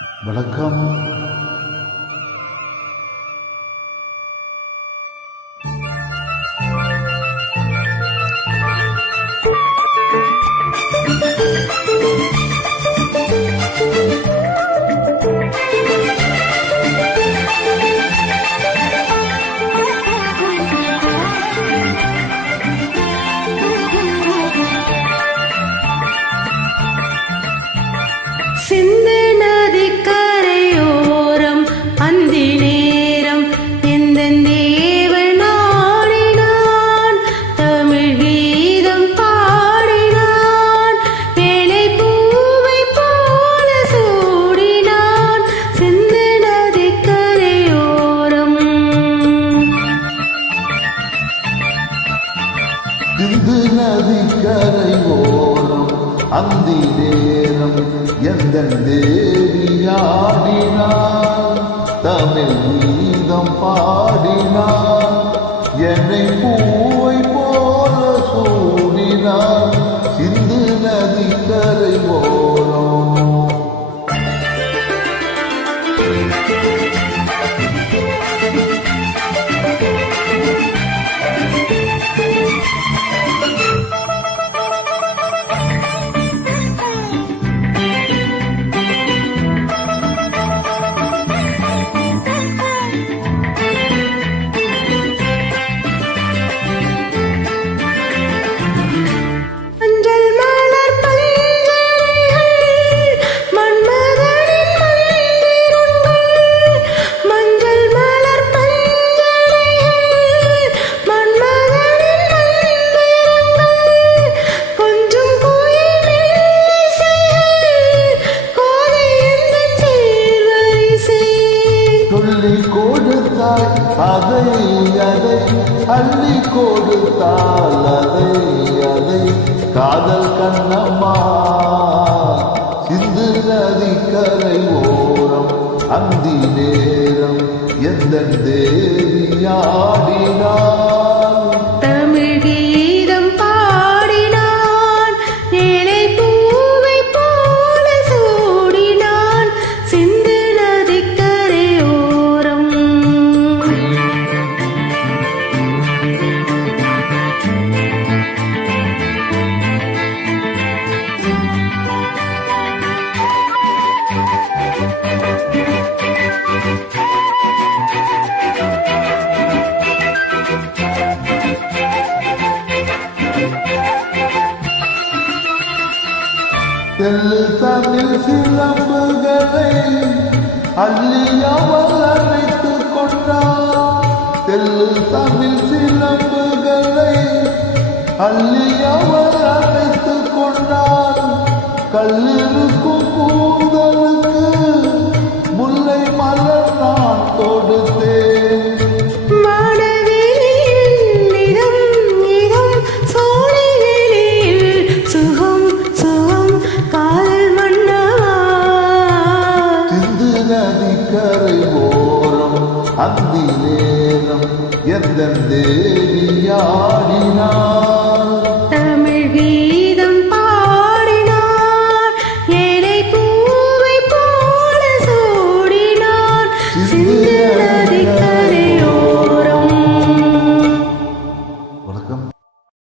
வணக்கம். சிந்து நதிக்கரையோரம் அந்தி நேரம் எந்த தேவன் ஆடினான், தமிழ் கீதம் பாடினான், ஏழை பூவை போல சூடினான். சிந்து நதிக்கரையோரம் சிந்து நதிக்கரையோரம் அந்தி நேரம் எந்த தேவியாடினான், தமிழ் கீதம் பாடினான், என்னை பூவை போல சூடினான். சிந்து நதிக்கரை ஓரம் கொடுத்தாய் அதை அதை அள்ளி கொடுத்தால் அதை அதை காதல் கண்ணம்மா. சிந்து நதிக்கரை ஓரம் அந்தி நேரம் எந்த தேவியாடினான், தமிழ் கீதம் பாடினான், ஏழை பூவை போல சூடினான். சிந்து நதிக்கரை ஓரம் தெல்லு தமிழ் சிலம்புகளை அள்ளி அவள் அணைத்துக் கொண்டான், தெல்லு தமிழ் சிலம்புகளை அள்ளி அவள் அணைத்துக் கொண்டான். கல்லிருக்கும் கூந்தலுக்கு முல்லை மலர் நான் கொடுத்தேன், நதிக்கரை ஓரம் அந்தி நேரம் எந்த